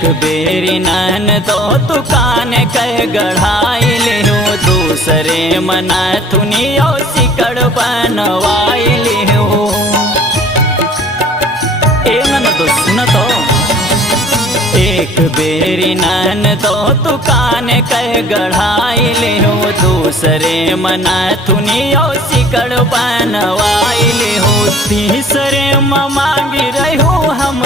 एक बेरी नन तो दुकान कह गढ़ाई लिहू दूसरे मना थुनियो सिकड़ बनवाई लिहू। नन तो सुन तो एक बेरी नन तो दुकान कह गढ़ाई लिहू दूसरे मना थुनियो सिकड़ बनवाई लिहू। तीसरे मांगी रहू हम